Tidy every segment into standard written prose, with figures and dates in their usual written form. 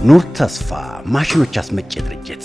ኑር ተስፋ ማሽኖች አስመጪ ድርጅት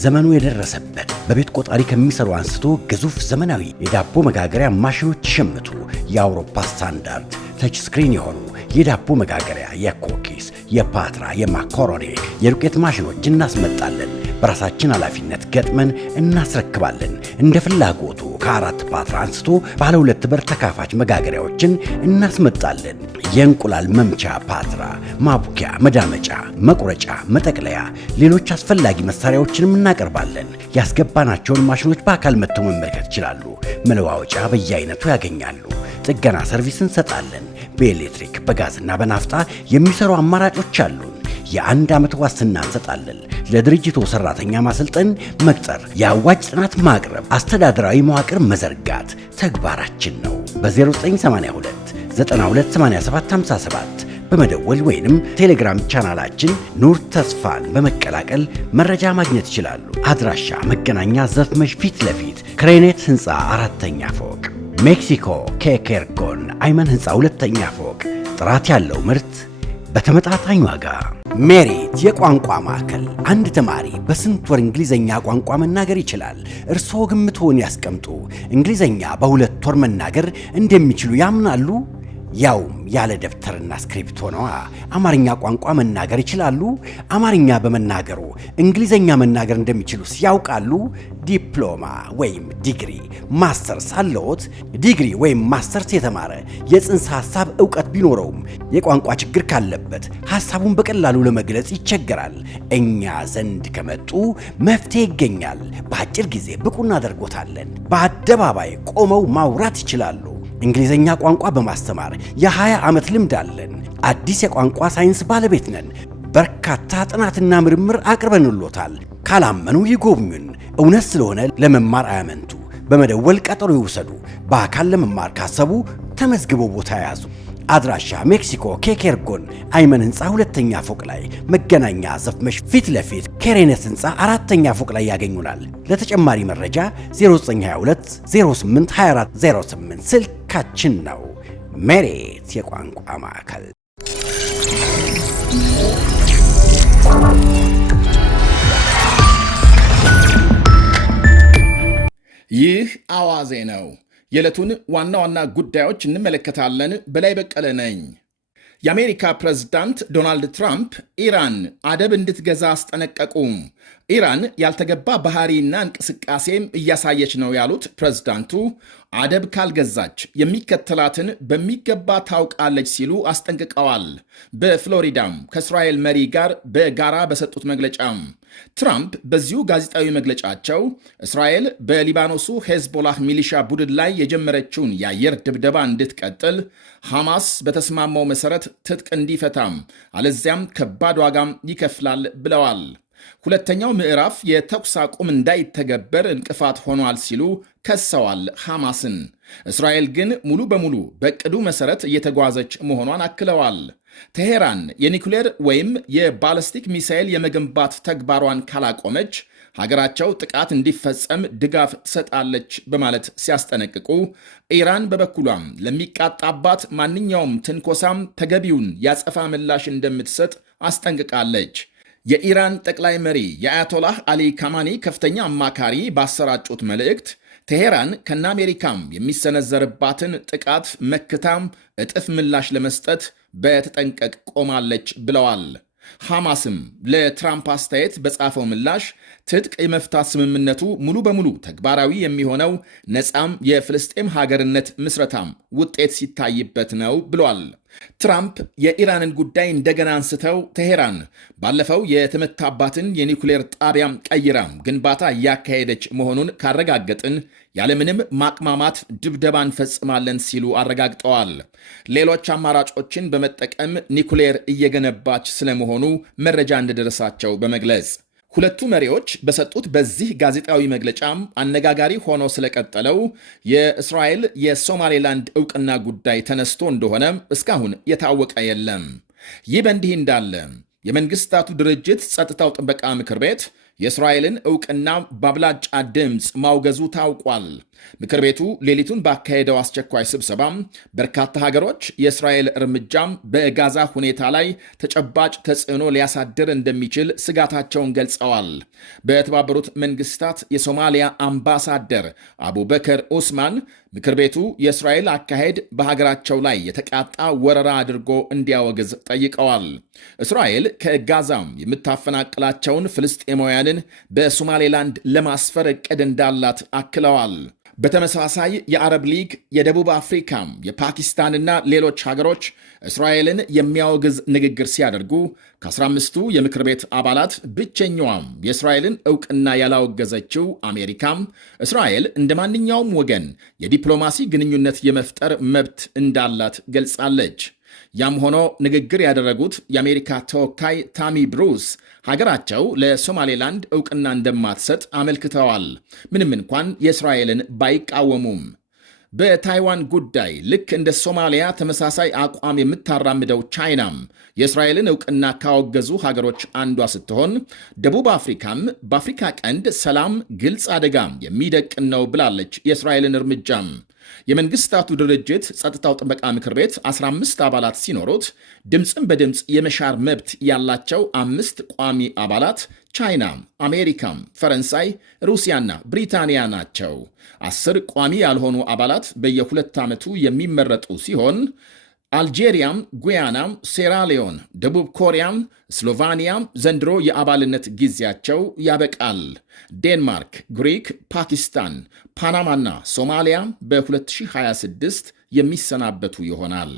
ዘመኑ የደረሰበት በቤት ቆጣሪ ከሚሰሩ አንስቶ ግዙፍ ዘመናዊ የዳቦ መጋገሪያ ማሽኖች ይሸምቱ። የአውሮፓ ስታንዳርድ ተች ስክሪን የሆኑ የዳቦ መጋገሪያ፣ የኮኪስ፣ የፓትራ፣ የማካሮኒ፣ የዱቄት ማሽኖች እናስመጣለን። በራሳችን ኃላፊነት ገጥመን እናስረክባለን። እንደ ፍላጎቱ ከ4 ፓትራ አንስቶ ባለ 2 በር ተካፋች መጋገሪያዎችን እናስመጣለን። የእንቁላል መምቻ ፓትራ፣ ማቡኪያ፣ መዳመጫ፣ መቁረጫ፣ መጠቅለያ፣ ሌሎች አስፈላጊ መሳሪያዎችንም እናቀርባለን። ያስገባናቸውን ማሽኖች በአካል መጥተው መመልከት ይችላሉ። መለዋወጫ በየአይነቱ ያገኛሉ። ጥገና ሰርቪስ እንሰጣለን። በኤሌክትሪክ በጋዝና በናፍጣ የሚሰሩ አማራጮች አሉን። የ1 ዓመት ዋስትና እንሰጣለን። ለድርጅቱ ሰራተኛ ማሰልጠን፣ መቅጠር፣ የአዋጅ ጥናት ማቅረብ፣ አስተዳደራዊ መዋቅር መዘርጋት ተግባራችን ነው። በ0982 928757 በመደወል ወይንም ቴሌግራም ቻናላችን ኑር ተስፋን በመቀላቀል መረጃ ማግኘት ይችላሉ። አድራሻ መገናኛ ዘፍመሽ ፊት ለፊት ክሬኔት ህንፃ 4ኛ ፎቅ፣ ሜክሲኮ ኬኬርጎን አይመን ህንፃ 2ኛ ፎቅ። ጥራት ያለው ምርት በተመጣጣኝ ዋጋ። ሜሪት የቋንቋ ማዕከል። አንድ ተማሪ በስንት ወር እንግሊዘኛ ቋንቋ መናገር ይችላል? እርስዎ ግምትዎን ያስቀምጡ። እንግሊዘኛ በ2 ወር መናገር እንደሚችሉ ያምናሉ? ያውም ያለ ደብተርና ስክሪፕት ሆነዋ። አማርኛ ቋንቋ መናገር ይችላሉ? አማርኛ በመናገሩ እንግሊዘኛ መናገር እንደሚችሉስ ያውቃሉ? ዲፕሎማ ወይም ዲግሪ፣ ማስተርስ አለዎት? ዲግሪ ወይም ማስተርስ የተማረ የጽንሰ ሐሳብ ዕውቀት ቢኖረውም የቋንቋ ችግር ካለበት ሐሳቡን በቀላሉ ለመግለጽ ይቸገራል። እኛ ዘንድ ከመጡ መፍትሄ ይገኛል። በአጭር ጊዜ ብቁ እናደርጎታለን። በአደባባይ ቆመው ማውራት ይችላሉ። እንግሊዘኛ ቋንቋ በማስተማር የ20 ዓመት ልምድ አለን። አዲስ የቋንቋ ሳይንስ ባለቤት ነን። በርካታ ጥናትና ምርምር አቅርበንሎታል። ካላመኑ ይጎብኙን። እውነት ስለሆነ ለመማር አያመንቱ። በመደወል ቀጠሮ ይውሰዱ። በአካል ለመማር ካሰቡ ተመዝግቦ ቦታ ያዙ። አድራሻ ሜክሲኮ ኬኬርጎን አይመን ህንፃ 2ኛ ፎቅ ላይ፣ መገናኛ ዘፍመሽ ፊት ለፊት ኬሬኔት ህንፃ 4ኛ ፎቅ ላይ ያገኙናል። ለተጨማሪ መረጃ 0922 08 2408 ስልካችን ነው። ሜሪት የቋንቋ ማዕከል። ይህ አዋዜ ነው። የዕለቱን ዋና ዋና ጉዳዮች እንመለከታለን። በላይ በቀለ ነኝ። የአሜሪካ ፕሬዝዳንት ዶናልድ ትራምፕ ኢራን አደብ እንድትገዛ አስጠነቀቁ። ኢራን ያልተገባ ባህሪና እንቅስቃሴም እያሳየች ነው ያሉት ፕሬዝዳንቱ አደብ ካልገዛች የሚከተላትን በሚገባ ታውቃለች ሲሉ አስጠንቅቀዋል። በፍሎሪዳም ከእስራኤል መሪ ጋር በጋራ በሰጡት መግለጫም ትራምፕ በዚሁ ጋዜጣዊ መግለጫቸው እስራኤል በሊባኖሱ ሄዝቦላህ ሚሊሻ ቡድን ላይ የጀመረችውን የአየር ድብደባ እንድትቀጥል፣ ሐማስ በተስማማው መሠረት ትጥቅ እንዲፈታም አለዚያም ከባድ ዋጋም ይከፍላል ብለዋል። ሁለተኛው ምዕራፍ የተኩስ አቁም እንዳይተገበር እንቅፋት ሆኗል ሲሉ ከሰዋል ሐማስን። እስራኤል ግን ሙሉ በሙሉ በዕቅዱ መሠረት እየተጓዘች መሆኗን አክለዋል። ቴሄራን የኒኩሌር ወይም የባለስቲክ ሚሳኤል የመገንባት ተግባሯን ካላቆመች ሀገራቸው ጥቃት እንዲፈጸም ድጋፍ ትሰጣለች በማለት ሲያስጠነቅቁ፣ ኢራን በበኩሏም ለሚቃጣባት ማንኛውም ትንኮሳም ተገቢውን ያጸፋ ምላሽ እንደምትሰጥ አስጠንቅቃለች። የኢራን ጠቅላይ መሪ የአያቶላህ አሊ ካማኒ ከፍተኛ አማካሪ ባሰራጩት መልእክት ቴሄራን ከነ አሜሪካም የሚሰነዘርባትን ጥቃት መክታም እጥፍ ምላሽ ለመስጠት በተጠንቀቅ ቆማለች ብለዋል። ሐማስም ለትራምፕ አስተያየት በጻፈው ምላሽ ትጥቅ የመፍታት ስምምነቱ ሙሉ በሙሉ ተግባራዊ የሚሆነው ነፃም የፍልስጤም ሀገርነት ምስረታም ውጤት ሲታይበት ነው ብሏል። ትራምፕ የኢራንን ጉዳይ እንደገና አንስተው ቴሄራን ባለፈው የተመታባትን የኒኩሌር ጣቢያም ቀይራም ግንባታ እያካሄደች መሆኑን ካረጋገጥን ያለምንም ማቅማማት ድብደባ እንፈጽማለን ሲሉ አረጋግጠዋል። ሌሎች አማራጮችን በመጠቀም ኒኩሌር እየገነባች ስለመሆኑ መረጃ እንደደረሳቸው በመግለጽ ሁለቱ መሪዎች በሰጡት በዚህ ጋዜጣዊ መግለጫም አነጋጋሪ ሆኖ ስለቀጠለው የእስራኤል የሶማሌላንድ ዕውቅና ጉዳይ ተነስቶ እንደሆነ እስካሁን የታወቀ የለም። ይህ በእንዲህ እንዳለ የመንግስታቱ ድርጅት ጸጥታው ጥበቃ ምክር ቤት የእስራኤልን ዕውቅና በአብላጫ ድምፅ ማውገዙ ታውቋል። ምክር ቤቱ ሌሊቱን ባካሄደው አስቸኳይ ስብሰባ በርካታ ሀገሮች የእስራኤል እርምጃም በጋዛ ሁኔታ ላይ ተጨባጭ ተጽዕኖ ሊያሳድር እንደሚችል ስጋታቸውን ገልጸዋል። በተባበሩት መንግስታት የሶማሊያ አምባሳደር አቡበከር ኡስማን ምክር ቤቱ የእስራኤል አካሄድ በሀገራቸው ላይ የተቃጣ ወረራ አድርጎ እንዲያወግዝ ጠይቀዋል። እስራኤል ከጋዛም የምታፈናቅላቸውን ፍልስጤማውያንን በሶማሌላንድ ለማስፈር ዕቅድ እንዳላት አክለዋል። በተመሳሳይ የአረብ ሊግ፣ የደቡብ አፍሪካም፣ የፓኪስታንና ሌሎች ሀገሮች እስራኤልን የሚያወግዝ ንግግር ሲያደርጉ ከ15ቱ የምክር ቤት አባላት ብቸኛዋም የእስራኤልን ዕውቅና ያላወገዘችው አሜሪካም እስራኤል እንደ ማንኛውም ወገን የዲፕሎማሲ ግንኙነት የመፍጠር መብት እንዳላት ገልጻለች። ያም ሆኖ ንግግር ያደረጉት የአሜሪካ ተወካይ ታሚ ብሩስ ሀገራቸው ለሶማሌላንድ ዕውቅና እንደማትሰጥ አመልክተዋል። ምንም እንኳን የእስራኤልን ባይቃወሙም በታይዋን ጉዳይ ልክ እንደ ሶማሊያ ተመሳሳይ አቋም የምታራምደው ቻይናም የእስራኤልን ዕውቅና ካወገዙ ሀገሮች አንዷ ስትሆን ደቡብ አፍሪካም በአፍሪካ ቀንድ ሰላም ግልጽ አደጋም የሚደቅን ነው ብላለች። የእስራኤልን እርምጃም የመንግስታቱ ድርጅት ጸጥታው ጥበቃ ምክር ቤት 15 አባላት ሲኖሩት ድምፅን በድምፅ የመሻር መብት ያላቸው 5 ቋሚ አባላት ቻይና፣ አሜሪካም፣ ፈረንሳይ፣ ሩሲያና ብሪታንያ ናቸው። 10 ቋሚ ያልሆኑ አባላት በየ2 ዓመቱ የሚመረጡ ሲሆን አልጄሪያም፣ ጉያናም፣ ሴራሊዮን፣ ደቡብ ኮሪያም፣ ስሎቫኒያም ዘንድሮ የአባልነት ጊዜያቸው ያበቃል። ዴንማርክ፣ ግሪክ፣ ፓኪስታን፣ ፓናማና ሶማሊያ በ2026 የሚሰናበቱ ይሆናል።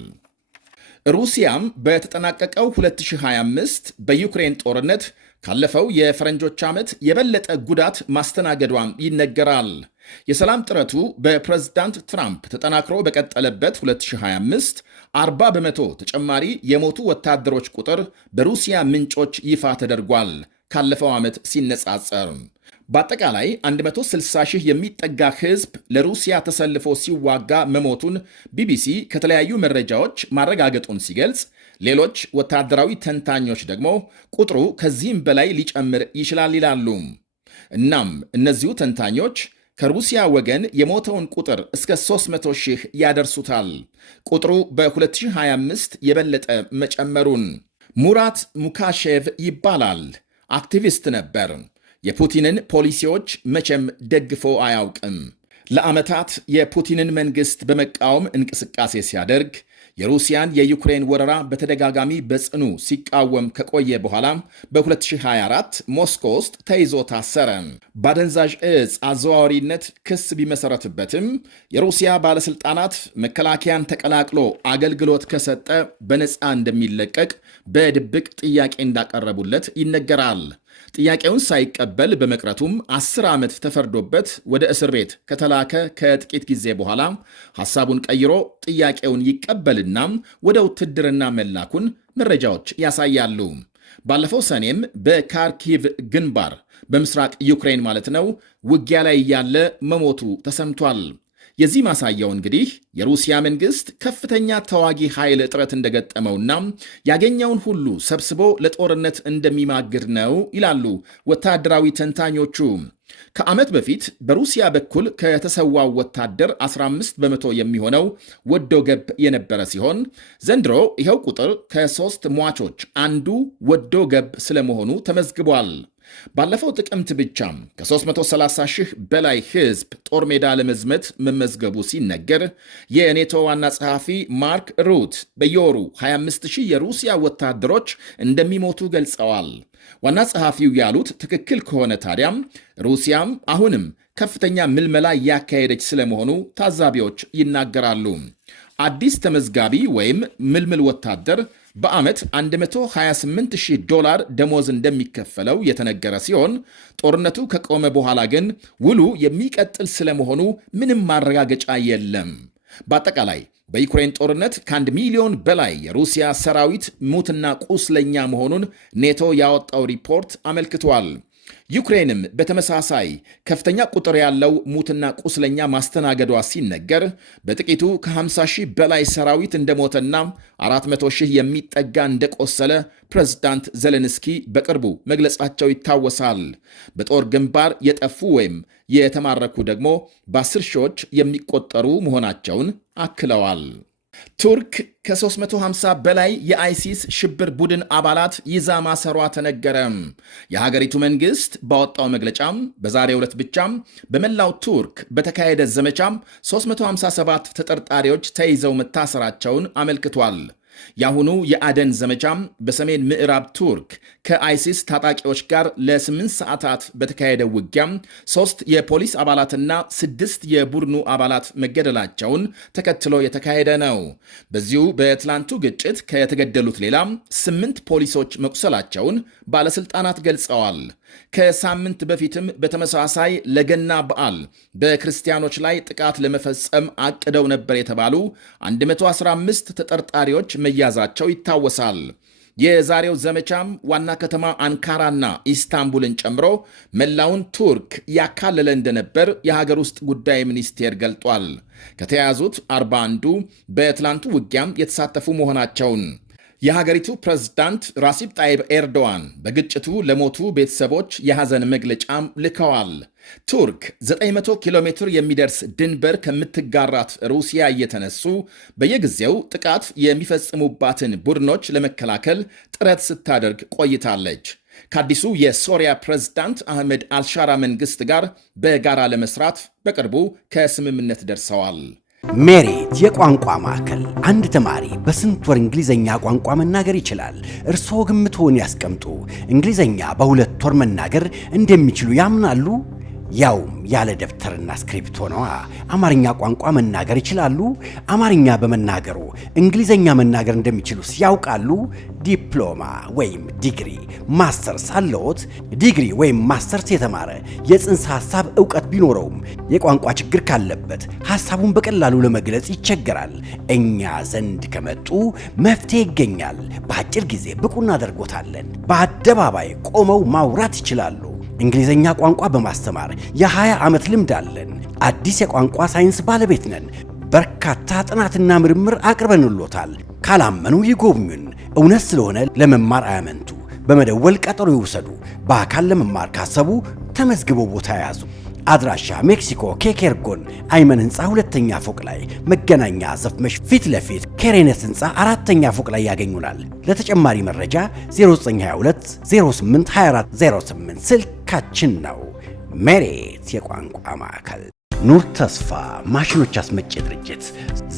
ሩሲያም በተጠናቀቀው 2025 በዩክሬን ጦርነት ካለፈው የፈረንጆች ዓመት የበለጠ ጉዳት ማስተናገዷም ይነገራል። የሰላም ጥረቱ በፕሬዝዳንት ትራምፕ ተጠናክሮ በቀጠለበት 2025 40 በመቶ ተጨማሪ የሞቱ ወታደሮች ቁጥር በሩሲያ ምንጮች ይፋ ተደርጓል። ካለፈው ዓመት ሲነጻጸር በአጠቃላይ 160 ሺህ የሚጠጋ ሕዝብ ለሩሲያ ተሰልፎ ሲዋጋ መሞቱን ቢቢሲ ከተለያዩ መረጃዎች ማረጋገጡን ሲገልጽ፣ ሌሎች ወታደራዊ ተንታኞች ደግሞ ቁጥሩ ከዚህም በላይ ሊጨምር ይችላል ይላሉ። እናም እነዚሁ ተንታኞች ከሩሲያ ወገን የሞተውን ቁጥር እስከ 300 ሺህ ያደርሱታል። ቁጥሩ በ2025 የበለጠ መጨመሩን ሙራት ሙካሼቭ ይባላል። አክቲቪስት ነበር። የፑቲንን ፖሊሲዎች መቼም ደግፎ አያውቅም። ለዓመታት የፑቲንን መንግሥት በመቃወም እንቅስቃሴ ሲያደርግ የሩሲያን የዩክሬን ወረራ በተደጋጋሚ በጽኑ ሲቃወም ከቆየ በኋላ በ2024 ሞስኮ ውስጥ ተይዞ ታሰረ። በአደንዛዥ ዕፅ አዘዋዋሪነት ክስ ቢመሰረትበትም የሩሲያ ባለሥልጣናት መከላከያን ተቀላቅሎ አገልግሎት ከሰጠ በነፃ እንደሚለቀቅ በድብቅ ጥያቄ እንዳቀረቡለት ይነገራል። ጥያቄውን ሳይቀበል በመቅረቱም 10 ዓመት ተፈርዶበት ወደ እስር ቤት ከተላከ ከጥቂት ጊዜ በኋላ ሐሳቡን ቀይሮ ጥያቄውን ይቀበልና ወደ ውትድርና መላኩን መረጃዎች ያሳያሉ። ባለፈው ሰኔም በካርኪቭ ግንባር በምስራቅ ዩክሬን ማለት ነው ውጊያ ላይ ያለ መሞቱ ተሰምቷል። የዚህ ማሳያው እንግዲህ የሩሲያ መንግሥት ከፍተኛ ተዋጊ ኃይል እጥረት እንደገጠመውና ያገኘውን ሁሉ ሰብስቦ ለጦርነት እንደሚማግድ ነው ይላሉ ወታደራዊ ተንታኞቹ። ከዓመት በፊት በሩሲያ በኩል ከተሰዋው ወታደር 15 በመቶ የሚሆነው ወዶ ገብ የነበረ ሲሆን ዘንድሮ ይኸው ቁጥር ከ3 ሟቾች አንዱ ወዶ ገብ ስለመሆኑ ተመዝግቧል። ባለፈው ጥቅምት ብቻም ከ330 ሺህ በላይ ሕዝብ ጦር ሜዳ ለመዝመት መመዝገቡ ሲነገር የኔቶ ዋና ጸሐፊ ማርክ ሩት በየወሩ 25 ሺህ የሩሲያ ወታደሮች እንደሚሞቱ ገልጸዋል። ዋና ጸሐፊው ያሉት ትክክል ከሆነ ታዲያም ሩሲያም አሁንም ከፍተኛ ምልመላ እያካሄደች ስለመሆኑ ታዛቢዎች ይናገራሉ። አዲስ ተመዝጋቢ ወይም ምልምል ወታደር በዓመት $128,000 ደሞዝ እንደሚከፈለው የተነገረ ሲሆን ጦርነቱ ከቆመ በኋላ ግን ውሉ የሚቀጥል ስለመሆኑ ምንም ማረጋገጫ የለም። በአጠቃላይ በዩክሬን ጦርነት ከ1 ሚሊዮን በላይ የሩሲያ ሰራዊት ሙትና ቁስለኛ መሆኑን ኔቶ ያወጣው ሪፖርት አመልክቷል። ዩክሬንም በተመሳሳይ ከፍተኛ ቁጥር ያለው ሙትና ቁስለኛ ማስተናገዷ ሲነገር በጥቂቱ ከ50 ሺህ በላይ ሰራዊት እንደሞተና 400 ሺህ የሚጠጋ እንደቆሰለ ፕሬዝዳንት ዘለንስኪ በቅርቡ መግለጻቸው ይታወሳል። በጦር ግንባር የጠፉ ወይም የተማረኩ ደግሞ በ10 ሺዎች የሚቆጠሩ መሆናቸውን አክለዋል። ቱርክ ከ350 በላይ የአይሲስ ሽብር ቡድን አባላት ይዛ ማሰሯ ተነገረም። የሀገሪቱ መንግሥት ባወጣው መግለጫም በዛሬው ዕለት ብቻም በመላው ቱርክ በተካሄደ ዘመቻም 357 ተጠርጣሪዎች ተይዘው መታሰራቸውን አመልክቷል። የአሁኑ የአደን ዘመቻም በሰሜን ምዕራብ ቱርክ ከአይሲስ ታጣቂዎች ጋር ለ8 ሰዓታት በተካሄደ ውጊያም 3 የፖሊስ አባላትና 6 የቡድኑ አባላት መገደላቸውን ተከትሎ የተካሄደ ነው። በዚሁ በትላንቱ ግጭት ከተገደሉት ሌላ 8 ፖሊሶች መቁሰላቸውን ባለሥልጣናት ገልጸዋል። ከሳምንት በፊትም በተመሳሳይ ለገና በዓል በክርስቲያኖች ላይ ጥቃት ለመፈጸም አቅደው ነበር የተባሉ 115 ተጠርጣሪዎች መያዛቸው ይታወሳል። የዛሬው ዘመቻም ዋና ከተማ አንካራና ኢስታንቡልን ጨምሮ መላውን ቱርክ ያካለለ እንደነበር የሀገር ውስጥ ጉዳይ ሚኒስቴር ገልጧል። ከተያዙት 41ዱ በትላንቱ ውጊያም የተሳተፉ መሆናቸውን የሀገሪቱ ፕሬዝዳንት ራሲብ ጣይብ ኤርዶዋን በግጭቱ ለሞቱ ቤተሰቦች የሐዘን መግለጫም ልከዋል። ቱርክ 900 ኪሎ ሜትር የሚደርስ ድንበር ከምትጋራት ሩሲያ እየተነሱ በየጊዜው ጥቃት የሚፈጽሙባትን ቡድኖች ለመከላከል ጥረት ስታደርግ ቆይታለች። ከአዲሱ የሶሪያ ፕሬዝዳንት አህመድ አልሻራ መንግሥት ጋር በጋራ ለመስራት በቅርቡ ከስምምነት ደርሰዋል። ሜሪት የቋንቋ ማዕከል። አንድ ተማሪ በስንት ወር እንግሊዘኛ ቋንቋ መናገር ይችላል? እርስዎ ግምትዎን ያስቀምጡ። እንግሊዘኛ በ2 ወር መናገር እንደሚችሉ ያምናሉ? ያውም ያለ ደብተርና ስክሪፕቶ ነዋ። አማርኛ ቋንቋ መናገር ይችላሉ? አማርኛ በመናገሩ እንግሊዘኛ መናገር እንደሚችሉ ያውቃሉ? ዲፕሎማ ወይም ዲግሪ፣ ማስተርስ አለዎት? ዲግሪ ወይም ማስተርስ የተማረ የጽንሰ ሐሳብ ዕውቀት ቢኖረውም የቋንቋ ችግር ካለበት ሐሳቡን በቀላሉ ለመግለጽ ይቸገራል። እኛ ዘንድ ከመጡ መፍትሄ ይገኛል። በአጭር ጊዜ ብቁ እናደርጎታለን። በአደባባይ ቆመው ማውራት ይችላሉ። እንግሊዘኛ ቋንቋ በማስተማር የ20 ዓመት ልምድ አለን። አዲስ የቋንቋ ሳይንስ ባለቤት ነን። በርካታ ጥናትና ምርምር አቅርበንሎታል። ካላመኑ ይጎብኙን። እውነት ስለሆነ ለመማር አያመንቱ። በመደወል ቀጠሮ ይውሰዱ። በአካል ለመማር ካሰቡ ተመዝግበው ቦታ ያዙ። አድራሻ ሜክሲኮ ኬኬርጎን አይመን ህንፃ 2ኛ ፎቅ ላይ፣ መገናኛ ዘፍመሽ ፊት ለፊት ኬሬነት ህንፃ 4ኛ ፎቅ ላይ ያገኙናል። ለተጨማሪ መረጃ 0922 08 24 08 ስልካችን ነው። ሜሪት የቋንቋ ማዕከል። ኑር ተስፋ ማሽኖች አስመጪ ድርጅት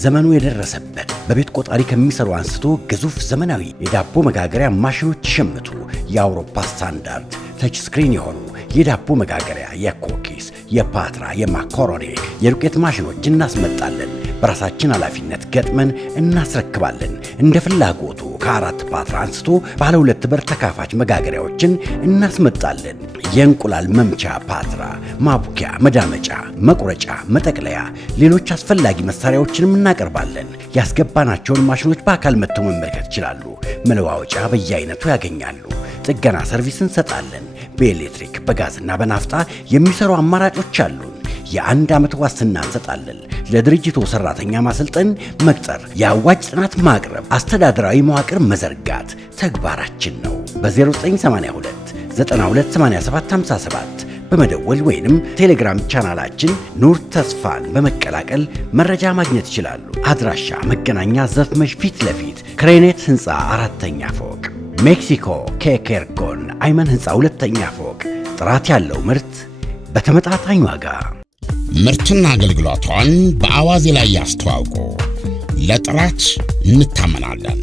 ዘመኑ የደረሰበት በቤት ቆጣሪ ከሚሰሩ አንስቶ ግዙፍ ዘመናዊ የዳቦ መጋገሪያ ማሽኖች ይሸምቱ። የአውሮፓ ስታንዳርድ ተች ስክሪን የሆኑ የዳቦ መጋገሪያ፣ የኮኪስ፣ የፓትራ፣ የማካሮኒ፣ የዱቄት ማሽኖች እናስመጣለን። በራሳችን ኃላፊነት ገጥመን እናስረክባለን። እንደ ፍላጎቱ ከ4 ፓትራ አንስቶ ባለ 2 በር ተካፋች መጋገሪያዎችን እናስመጣለን። የእንቁላል መምቻ ፓትራ፣ ማቡኪያ፣ መዳመጫ፣ መቁረጫ፣ መጠቅለያ፣ ሌሎች አስፈላጊ መሳሪያዎችንም እናቀርባለን። ያስገባናቸውን ማሽኖች በአካል መጥተው መመልከት ይችላሉ። መለዋወጫ በየአይነቱ ያገኛሉ። ጥገና ሰርቪስ እንሰጣለን። በኤሌክትሪክ በጋዝና በናፍጣ የሚሰሩ አማራጮች አሉን። የ1 ዓመት ዋስትና እንሰጣለን። ለድርጅቱ ሰራተኛ ማሰልጠን፣ መቅጠር፣ የአዋጭ ጥናት ማቅረብ፣ አስተዳደራዊ መዋቅር መዘርጋት ተግባራችን ነው። በ0982 928757 በመደወል ወይንም ቴሌግራም ቻናላችን ኑር ተስፋን በመቀላቀል መረጃ ማግኘት ይችላሉ። አድራሻ መገናኛ ዘፍመሽ ፊት ለፊት ክሬኔት ህንፃ 4ኛ ፎቅ፣ ሜክሲኮ ኬኬርጎን አይመን ህንፃ 2ኛ ፎቅ። ጥራት ያለው ምርት በተመጣጣኝ ዋጋ። ምርትና አገልግሎቷን በአዋዜ ላይ ያስተዋውቁ። ለጥራች እንታመናለን።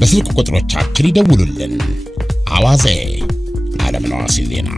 በስልክ ቁጥሮቻችን ይደውሉልን። አዋዜ ዓለምነህ ዋሴ ዜና